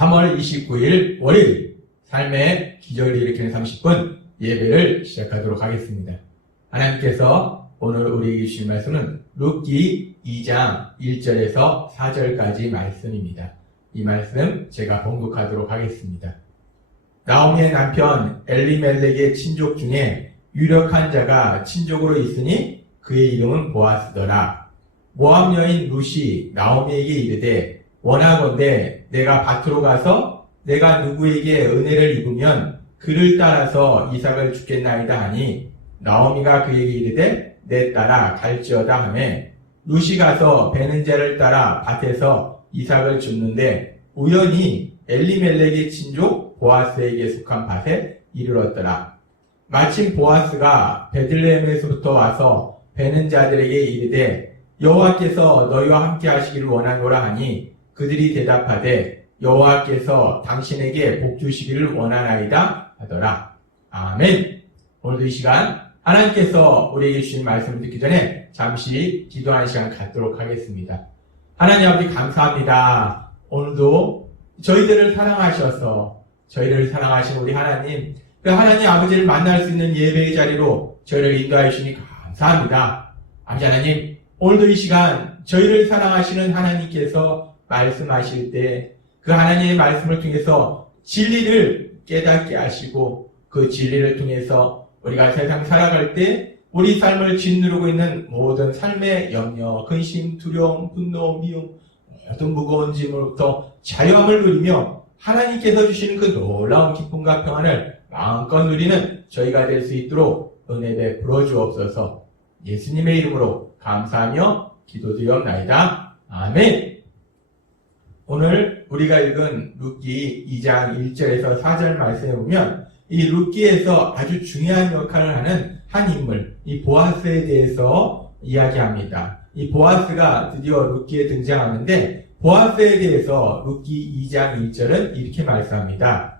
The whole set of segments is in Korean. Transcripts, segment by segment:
3월 29일 월요일 삶의 기적을 일으키는 30분 예배를 시작하도록 하겠습니다. 하나님께서 오늘 우리에게 주신 말씀은 룻기 2장 1절에서 4절까지 말씀입니다. 이 말씀 제가 봉독하도록 하겠습니다. 나오미의 남편 엘리멜렉의 친족 중에 유력한 자가 친족으로 있으니 그의 이름은 보아스더라. 모압 여인 룻이 나오미에게 이르되 원하건대 내가 밭으로 가서 내가 누구에게 은혜를 입으면 그를 따라서 이삭을 주겠나이다 하니 나오미가 그에게 이르되 내 딸아 갈지어다 하매 룻이 가서 베는 자를 따라 밭에서 이삭을 줍는데 우연히 엘리멜렉의 친족 보아스에게 속한 밭에 이르렀더라. 마침 보아스가 베들레헴에서부터 와서 베는 자들에게 이르되 여호와께서 너희와 함께 하시기를 원하노라 하니 그들이 대답하되 여호와께서 당신에게 복 주시기를 원하나이다 하더라. 아멘. 오늘도 이 시간 하나님께서 우리에게 주신 말씀을 듣기 전에 잠시 기도하는 시간 갖도록 하겠습니다. 하나님 아버지 감사합니다. 오늘도 저희들을 사랑하셔서 저희를 사랑하신 우리 하나님, 그 하나님 아버지를 만날 수 있는 예배의 자리로 저희를 인도하여 주시니 감사합니다. 아버지 하나님, 오늘도 이 시간 저희를 사랑하시는 하나님께서 말씀하실 때 그 하나님의 말씀을 통해서 진리를 깨닫게 하시고 그 진리를 통해서 우리가 세상 살아갈 때 우리 삶을 짓누르고 있는 모든 삶의 염려, 근심, 두려움, 분노, 미움, 모든 무거운 짐으로부터 자유함을 누리며 하나님께서 주시는 그 놀라운 기쁨과 평안을 마음껏 누리는 저희가 될 수 있도록 은혜 베풀어 주옵소서. 예수님의 이름으로 감사하며 기도드리옵나이다. 아멘. 오늘 우리가 읽은 룻기 2장 1절에서 4절 말씀에 보면 이 룻기에서 아주 중요한 역할을 하는 한 인물, 이 보아스에 대해서 이야기합니다. 이 보아스가 드디어 룻기에 등장하는데 보아스에 대해서 룻기 2장 1절은 이렇게 말씀합니다.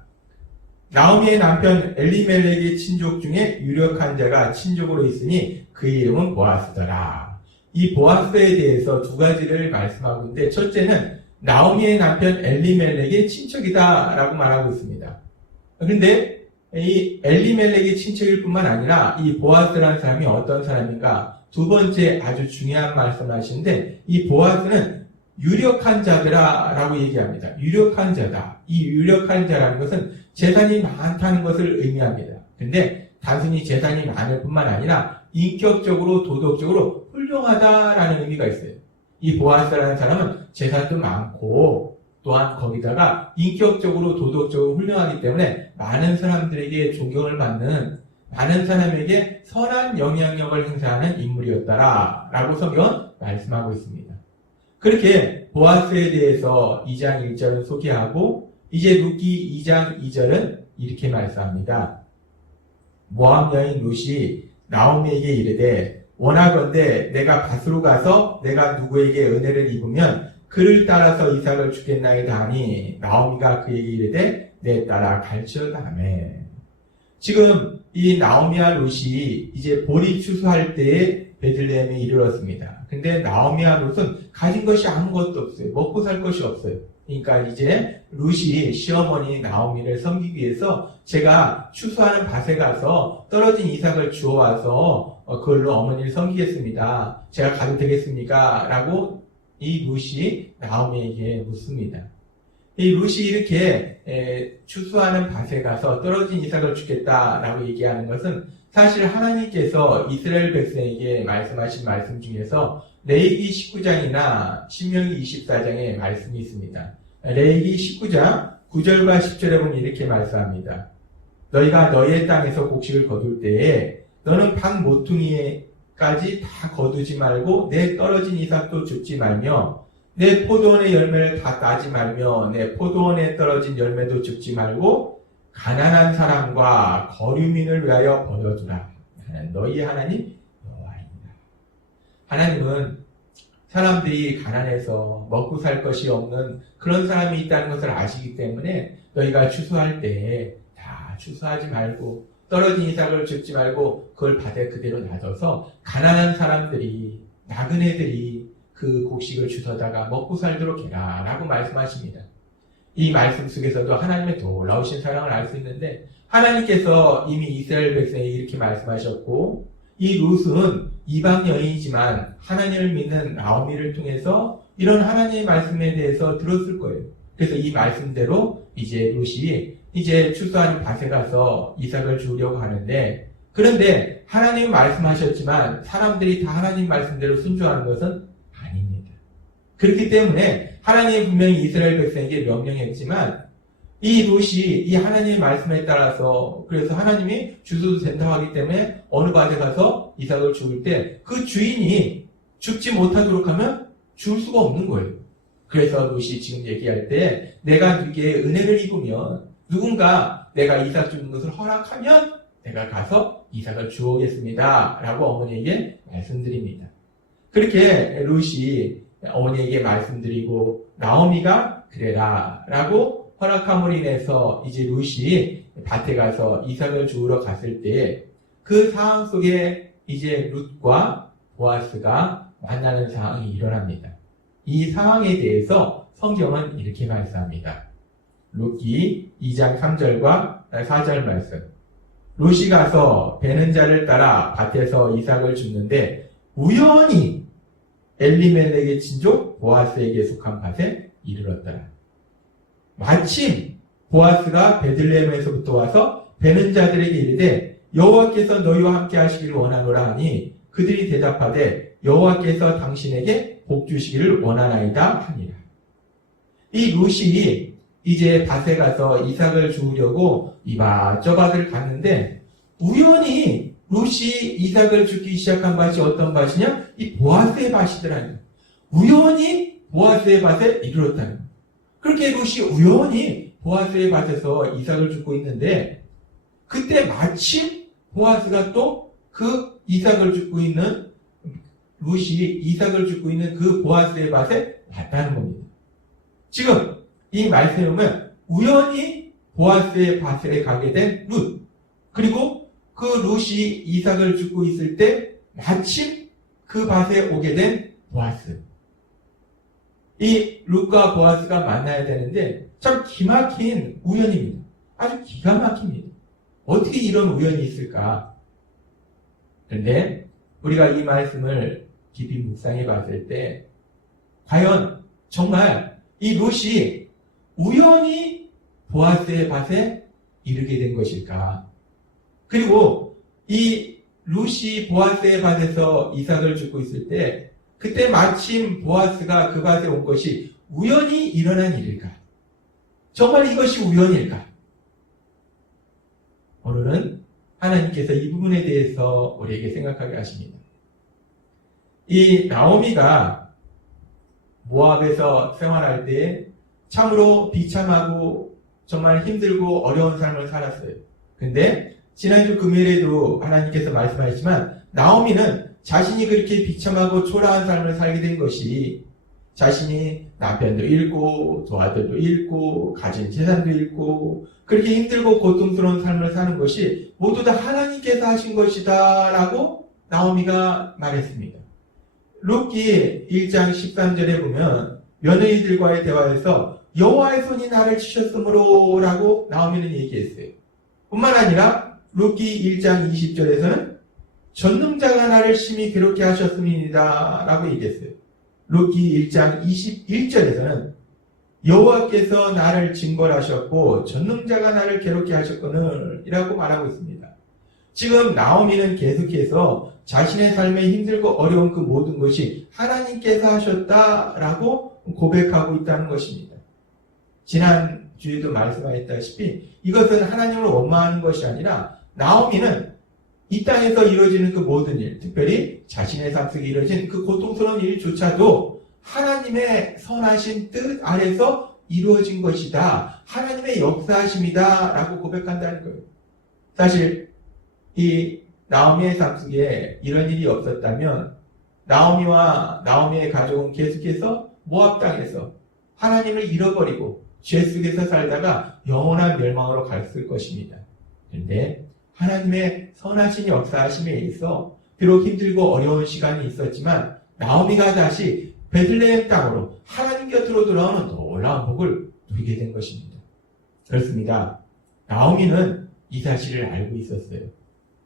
나오미의 남편 엘리멜렉의 친족 중에 유력한 자가 친족으로 있으니 그의 이름은 보아스더라. 이 보아스에 대해서 두 가지를 말씀하고 있는데 첫째는 나오미의 남편 엘리멜렉의 친척이다라고 말하고 있습니다. 그런데 이 엘리멜렉의 친척일 뿐만 아니라 이 보아스라는 사람이 어떤 사람인가? 두 번째 아주 중요한 말씀을 하시는데 이 보아스는 유력한 자들아라고 얘기합니다. 유력한 자다. 이 유력한 자라는 것은 재산이 많다는 것을 의미합니다. 근데 단순히 재산이 많을 뿐만 아니라 인격적으로 도덕적으로 훌륭하다라는 의미가 있어요. 이 보아스라는 사람은 재산도 많고 또한 거기다가 인격적으로 도덕적으로 훌륭하기 때문에 많은 사람들에게 존경을 받는, 많은 사람에게 선한 영향력을 행사하는 인물이었다라고 성경은 말씀하고 있습니다. 그렇게 보아스에 대해서 2장 1절은 소개하고 이제 룻기 2장 2절은 이렇게 말씀합니다. 모압 여인 룻이 나오미에게 이르되 원하건대 내가 밭으로 가서 내가 누구에게 은혜를 입으면 그를 따라서 이삭을 주겠나이다 하니 나오미가 그에게 이르되 내 딸아 갈지어다 하매. 지금 이 나오미와 룻이 이제 보리 추수할 때에 베들레헴에 이르렀습니다. 근데 나오미와 룻은 가진 것이 아무것도 없어요. 먹고 살 것이 없어요. 그러니까 이제 룻이 시어머니 나오미를 섬기기 위해서 제가 추수하는 밭에 가서 떨어진 이삭을 주워와서 그걸로 어머니를 섬기겠습니다. 제가 가도 되겠습니까? 라고 이 룻이 나오미에게 묻습니다. 이 룻이 이렇게 추수하는 밭에 가서 떨어진 이삭을 주겠다라고 얘기하는 것은 사실 하나님께서 이스라엘 백성에게 말씀하신 말씀 중에서 레위기 19장이나 신명기 24장에 말씀이 있습니다. 레위기 19장 9절과 10절에 보면 이렇게 말씀합니다. 너희가 너희의 땅에서 곡식을 거둘 때에 너는 밭 모퉁이까지 다 거두지 말고 내 떨어진 이삭도 줍지 말며 내 포도원의 열매를 다 따지 말며 내 포도원에 떨어진 열매도 줍지 말고 가난한 사람과 거류민을 위하여 버려두라. 나는 너희 하나님 여호와이니라. 하나님은 사람들이 가난해서 먹고 살 것이 없는 그런 사람이 있다는 것을 아시기 때문에 너희가 추수할 때 다 추수하지 말고 떨어진 이삭을 줍지 말고 그걸 밭에 그대로 놔둬서 가난한 사람들이, 나그네들이 그 곡식을 주워다가 먹고 살도록 해라 라고 말씀하십니다. 이 말씀 속에서도 하나님의 놀라우신 사랑을 알 수 있는데 하나님께서 이미 이스라엘 백성에게 이렇게 말씀하셨고 이 룻은 이방 여인이지만 하나님을 믿는 나오미를 통해서 이런 하나님의 말씀에 대해서 들었을 거예요. 그래서 이 말씀대로 이제 룻이 이제 추수하는 밭에 가서 이삭을 주우려고 하는데 그런데 하나님이 말씀하셨지만 사람들이 다 하나님 말씀대로 순종하는 것은 아닙니다. 그렇기 때문에 하나님이 분명히 이스라엘 백성에게 명령했지만 이 룻이 이 하나님의 말씀에 따라서 그래서 하나님이 주셔도 된다고 하기 때문에 어느 밭에 가서 이삭을 주울 때 그 주인이 죽지 못하도록 하면 줄 수가 없는 거예요. 그래서 룻이 지금 얘기할 때 내가 네게 은혜를 입으면 누군가 내가 이삭 주는 것을 허락하면 내가 가서 이삭을 주오겠습니다 라고 어머니에게 말씀드립니다. 그렇게 룻이 어머니에게 말씀드리고 나오미가 그래라 라고 허락함으로 인해서 이제 룻이 밭에 가서 이삭을 주우러 갔을 때 그 상황 속에 이제 룻과 보아스가 만나는 상황이 일어납니다. 이 상황에 대해서 성경은 이렇게 말씀합니다. 룻기 2장 3절과 4절 말씀. 룻이 가서 베는 자를 따라 밭에서 이삭을 줍는데 우연히 엘리멜렉의 친족 보아스에게 속한 밭에 이르렀더라. 마침 보아스가 베들레헴에서부터 와서 베는 자들에게 이르되 여호와께서 너희와 함께 하시기를 원하노라 하니 그들이 대답하되 여호와께서 당신에게 복 주시기를 원하나이다 하니라. 이 룻이 이제 밭에 가서 이삭을 주우려고 이밭 저 밭을 갔는데 우연히 룻이 이삭을 줍기 시작한 밭이 어떤 밭이냐? 이 보아스의 밭이더라는 우연히 보아스의 밭에 이르렀다는 거예요. 그렇게 룻이 우연히 보아스의 밭에서 이삭을 줍고 있는데 그때 마침 보아스가 또 그 이삭을 줍고 있는 룻이 이삭을 줍고 있는 그 보아스의 밭에 왔다는 겁니다. 지금 이 말씀에 보면 우연히 보아스의 밭에 가게 된 룻 그리고 그 룻이 이삭을 줍고 있을 때 마침 그 밭에 오게 된 보아스. 이 룻과 보아스가 만나야 되는데 참 기막힌 우연입니다. 아주 기가 막힙니다. 어떻게 이런 우연이 있을까? 그런데 우리가 이 말씀을 깊이 묵상해 봤을 때 과연 정말 이 룻이 우연히 보아스의 밭에 이르게 된 것일까? 그리고 이 룻이 보아스의 밭에서 이삭을 줍고 있을 때 그때 마침 보아스가 그 밭에 온 것이 우연히 일어난 일일까? 정말 이것이 우연일까? 오늘은 하나님께서 이 부분에 대해서 우리에게 생각하게 하십니다. 이 나오미가 모압에서 생활할 때 참으로 비참하고 정말 힘들고 어려운 삶을 살았어요. 근데 지난주 금요일에도 하나님께서 말씀하셨지만 나오미는 자신이 그렇게 비참하고 초라한 삶을 살게 된 것이 자신이 남편도 잃고 두 아들도 잃고 가진 재산도 잃고 그렇게 힘들고 고통스러운 삶을 사는 것이 모두 다 하나님께서 하신 것이다 라고 나오미가 말했습니다. 룻기 1장 13절에 보면 며느리들과의 대화에서 여호와의 손이 나를 치셨으므로 라고 나오미는 얘기했어요. 뿐만 아니라 룻기 1장 20절에서는 전능자가 나를 심히 괴롭게 하셨음이니라 라고 얘기했어요. 룻기 1장 21절에서는 여호와께서 나를 징벌하셨고 전능자가 나를 괴롭게 하셨거늘 이라고 말하고 있습니다. 지금 나오미는 계속해서 자신의 삶에 힘들고 어려운 그 모든 것이 하나님께서 하셨다라고 고백하고 있다는 것입니다. 지난 주에도 말씀하셨다시피 이것은 하나님을 원망하는 것이 아니라 나오미는 이 땅에서 이루어지는 그 모든 일, 특별히 자신의 삶 속에 이루어진 그 고통스러운 일조차도 하나님의 선하신 뜻 아래서 이루어진 것이다. 하나님의 역사하심이다. 라고 고백한다는 거예요. 사실 이 나오미의 삶 속에 이런 일이 없었다면 나오미와 나오미의 가족은 계속해서 모압 땅에서 하나님을 잃어버리고 죄 속에서 살다가 영원한 멸망으로 갔을 것입니다. 그런데 하나님의 선하신 역사하심에 의해서 비록 힘들고 어려운 시간이 있었지만 나오미가 다시 베들레헴 땅으로 하나님 곁으로 돌아오는 놀라운 복을 누리게 된 것입니다. 그렇습니다. 나오미는 이 사실을 알고 있었어요.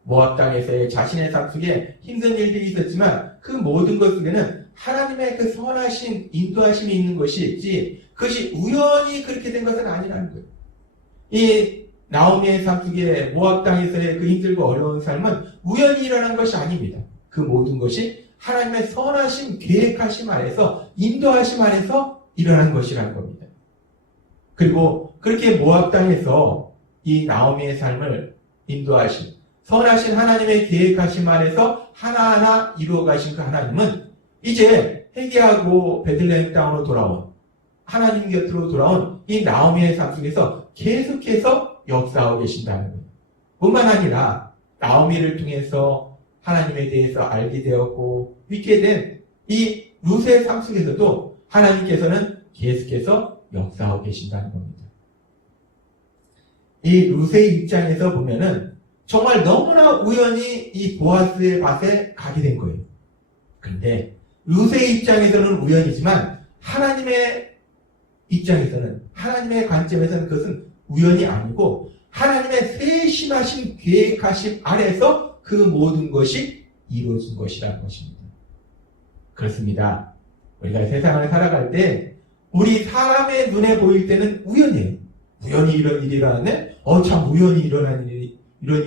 모압 땅에서의 자신의 삶 속에 힘든 일들이 있었지만 그 모든 것 속에는 하나님의 그 선하신 인도하심이 있는 것이 있지 그것이 우연히 그렇게 된 것은 아니라는 거예요. 이 나오미의 삶 속에 모압 땅에서의 그 힘들고 어려운 삶은 우연히 일어난 것이 아닙니다. 그 모든 것이 하나님의 선하심, 계획하심 안에서 인도하심 안에서 일어난 것이라는 겁니다. 그리고 그렇게 모압 땅에서 이 나오미의 삶을 인도하신 선하신 하나님의 계획하심 안에서 하나하나 이루어 가신 그 하나님은 이제 회개하고 베들레헴 땅으로 돌아온 하나님 곁으로 돌아온 이 나오미의 삶 속에서 계속해서 역사하고 계신다는 거예요. 뿐만 아니라 나오미를 통해서 하나님에 대해서 알게 되었고 믿게 된 이 룻의 삶 속에서도 하나님께서는 계속해서 역사하고 계신다는 겁니다. 이 룻의 입장에서 보면은 정말 너무나 우연히 이 보아스의 밭에 가게 된 거예요. 그런데 룻의 입장에서는 우연이지만 하나님의 입장에서는 하나님의 관점에서는 그것은 우연이 아니고 하나님의 세심하신 계획하심 아래서 그 모든 것이 이루어진 것이라는 것입니다. 그렇습니다. 우리가 세상을 살아갈 때 우리 사람의 눈에 보일 때는 우연이에요. 우연히 이런 일이 일어났네? 참 우연히 이런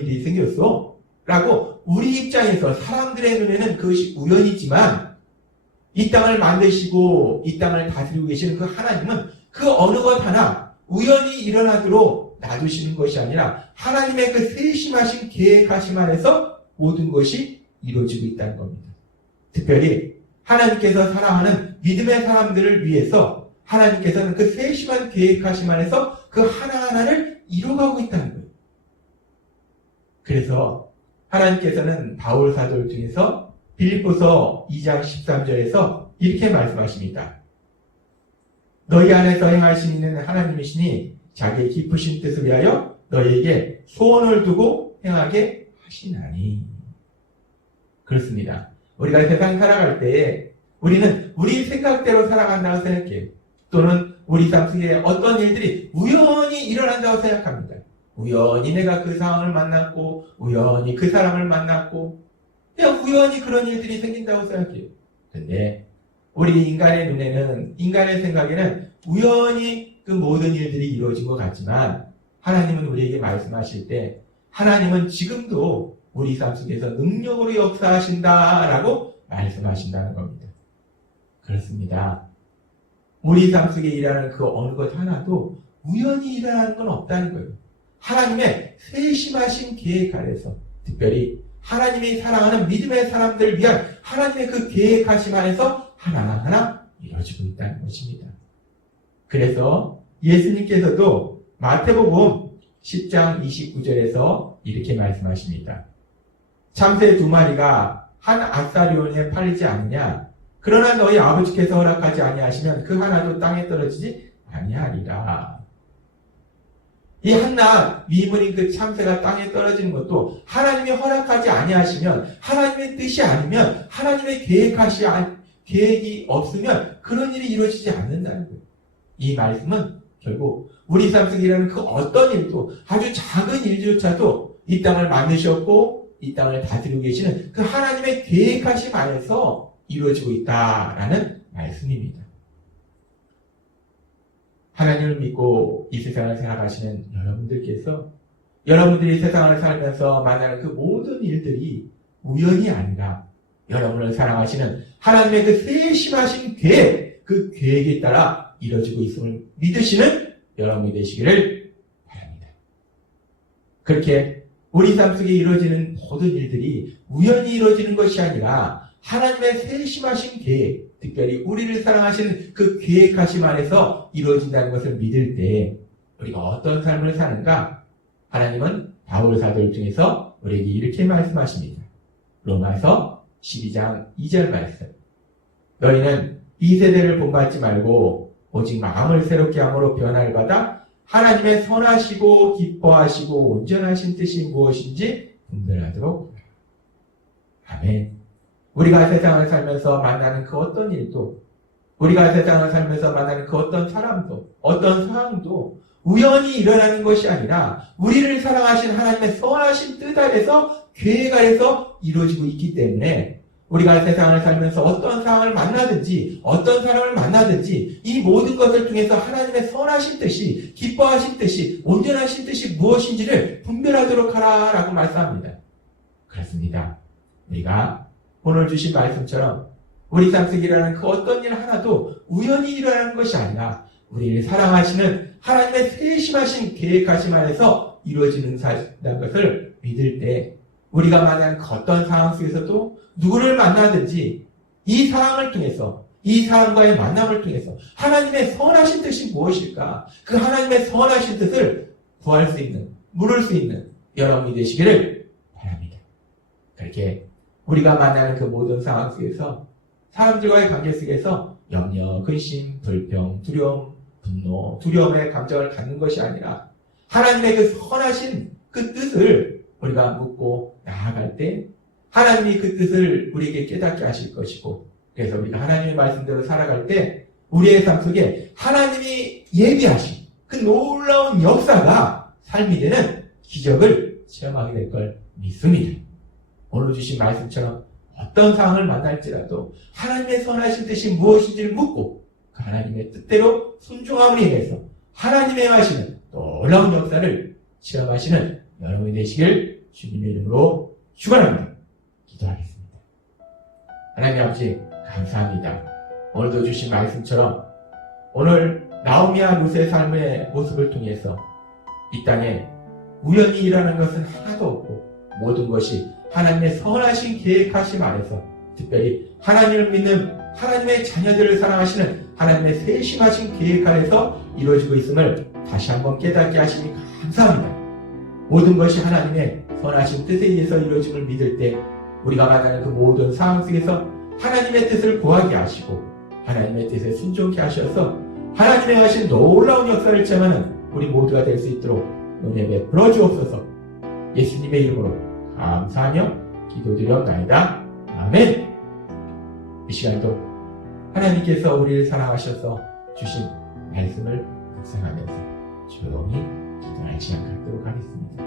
일이 생겼어. 라고 우리 입장에서 사람들의 눈에는 그것이 우연이지만 이 땅을 만드시고 이 땅을 다스리고 계시는 그 하나님은 그 어느 것 하나 우연히 일어나도록 놔두시는 것이 아니라 하나님의 그 세심하신 계획하심 안에서 모든 것이 이루어지고 있다는 겁니다. 특별히 하나님께서 사랑하는 믿음의 사람들을 위해서 하나님께서는 그 세심한 계획하심 안에서 그 하나하나를 이뤄가고 있다는 거예요. 그래서 하나님께서는 바울 사도를 통해서 빌립보서 2장 13절에서 이렇게 말씀하십니다. 너희 안에서 행하신 이는 하나님이시니 자기의 깊으신 뜻을 위하여 너희에게 소원을 두고 행하게 하시나니. 그렇습니다. 우리가 세상 살아갈 때에 우리는 우리 생각대로 살아간다고 생각해요. 또는 우리 삶 속에 어떤 일들이 우연히 일어난다고 생각합니다. 우연히 내가 그 상황을 만났고 우연히 그 사람을 만났고 그냥 우연히 그런 일들이 생긴다고 생각해요. 근데 우리 인간의 눈에는 인간의 생각에는 우연히 그 모든 일들이 이루어진 것 같지만 하나님은 우리에게 말씀하실 때 하나님은 지금도 우리 삶 속에서 능력으로 역사하신다라고 말씀하신다는 겁니다. 그렇습니다. 우리 삶 속에 일어나는 그 어느 것 하나도 우연히 일어나는 건 없다는 거예요. 하나님의 세심하신 계획 아래서 특별히 하나님이 사랑하는 믿음의 사람들을 위한 하나님의 그 계획하심 안에서 하나하나 이루어지고 있다는 것입니다. 그래서 예수님께서도 마태복음 10장 29절에서 이렇게 말씀하십니다. 참새 2마리가 한 아사리온에 팔리지 않느냐? 그러나 너희 아버지께서 허락하지 아니하시면 그 하나도 땅에 떨어지지 아니하리라. 이 한낱 미문인 그 참새가 땅에 떨어지는 것도 하나님이 허락하지 아니하시면 하나님의 뜻이 아니면 하나님의 계획이 없으면 그런 일이 이루어지지 않는다는 거예요. 이 말씀은 결국 우리 삶 속에 일어나는 그 어떤 일도 아주 작은 일조차도 이 땅을 만드셨고 이 땅을 다스리고 계시는 그 하나님의 계획하심 안에서 이루어지고 있다라는 말씀입니다. 하나님을 믿고 이 세상을 살아가시는 여러분들께서 여러분들이 세상을 살면서 만나는 그 모든 일들이 우연이 아니라 여러분을 사랑하시는 하나님의 그 세심하신 계획, 그 계획에 따라 이루어지고 있음을 믿으시는 여러분이 되시기를 바랍니다. 그렇게 우리 삶 속에 이루어지는 모든 일들이 우연히 이루어지는 것이 아니라 하나님의 세심하신 계획, 특별히 우리를 사랑하시는 그 계획하심 안에서 이루어진다는 것을 믿을 때 우리가 어떤 삶을 사는가? 하나님은 바울 사도를 통해서 우리에게 이렇게 말씀하십니다. 로마서 12장 2절 말씀. 너희는 이 세대를 본받지 말고 오직 마음을 새롭게 함으로 변화를 받아 하나님의 선하시고 기뻐하시고 온전하신 뜻이 무엇인지 분별하도록. 아멘. 우리가 세상을 살면서 만나는 그 어떤 일도 우리가 세상을 살면서 만나는 그 어떤 사람도, 어떤 상황도 우연히 일어나는 것이 아니라 우리를 사랑하신 하나님의 선하신 뜻 아래서 계획 아래서 이루어지고 있기 때문에 우리가 세상을 살면서 어떤 상황을 만나든지 어떤 사람을 만나든지 이 모든 것을 통해서 하나님의 선하신 뜻이, 기뻐하신 뜻이, 온전하신 뜻이 무엇인지를 분별하도록 하라라고 말씀합니다. 그렇습니다. 우리가 오늘 주신 말씀처럼 우리 삶 속에 일어나는 그 어떤 일 하나도 우연히 일어나는 것이 아니라 우리를 사랑하시는 하나님의 세심하신 계획하심 안에서 이루어지는 사실이라는 것을 믿을 때 우리가 만난 그 어떤 상황 속에서도 누구를 만나든지 이 상황을 통해서 이 사람과의 만남을 통해서 하나님의 선하신 뜻이 무엇일까? 그 하나님의 선하신 뜻을 구할 수 있는, 물을 수 있는 여러분이 되시기를 바랍니다. 그렇게 우리가 만나는 그 모든 상황 속에서 사람들과의 관계 속에서 염려, 근심, 불평, 두려움, 분노, 두려움의 감정을 갖는 것이 아니라 하나님의 그 선하신 그 뜻을 우리가 묻고 나아갈 때 하나님이 그 뜻을 우리에게 깨닫게 하실 것이고 그래서 우리가 하나님의 말씀대로 살아갈 때 우리의 삶 속에 하나님이 예비하신 그 놀라운 역사가 삶이 되는 기적을 체험하게 될 걸 믿습니다. 오늘 주신 말씀처럼 어떤 상황을 만날지라도 하나님의 선하신 뜻이 무엇인지를 묻고 그 하나님의 뜻대로 순종함으로 인해서 하나님의 하시는 놀라운 역사를 체험하시는 여러분이 되시길 주님의 이름으로 축원합니다. 기도하겠습니다. 하나님 아버지 감사합니다. 오늘도 주신 말씀처럼 오늘 나오미와 룻의 삶의 모습을 통해서 이 땅에 우연히 일어나는 것은 하나도 없고 모든 것이 하나님의 선하신 계획하심 아래서 특별히 하나님을 믿는 하나님의 자녀들을 사랑하시는 하나님의 세심하신 계획 아래서 이루어지고 있음을 다시 한번 깨닫게 하시니 감사합니다. 모든 것이 하나님의 선하신 뜻에 의해서 이루어짐을 믿을 때 우리가 만나는 그 모든 상황 속에서 하나님의 뜻을 구하게 하시고 하나님의 뜻에 순종케 하셔서 하나님의 하신 놀라운 역사를 체험하는 우리 모두가 될 수 있도록 은혜 베풀어 주옵소서. 예수님의 이름으로 감사하며 기도드렸나이다. 아멘. 이 시간도 하나님께서 우리를 사랑하셔서 주신 말씀을 묵상하면서 조용히 기도할 시간 갖도록 하겠습니다.